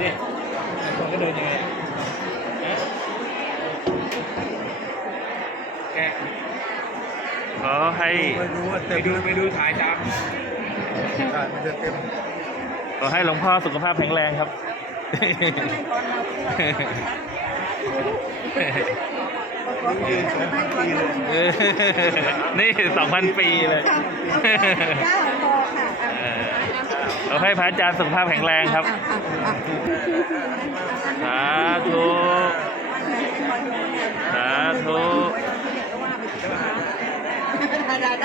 เดินยังไงแกะขอให้ไม่รู้ว่าไปเต็มดูไปดูถ่ายจับขาดมันจะเต็มขอให้หลวงพ่อสุขภาพแข็งแรงครับ ยืนสองพันปีเลยเออนี่สองพันปีเลย เก้าพอค่ะเออขอให้พระอาจารย์สุขภาพแข็งแรงครับส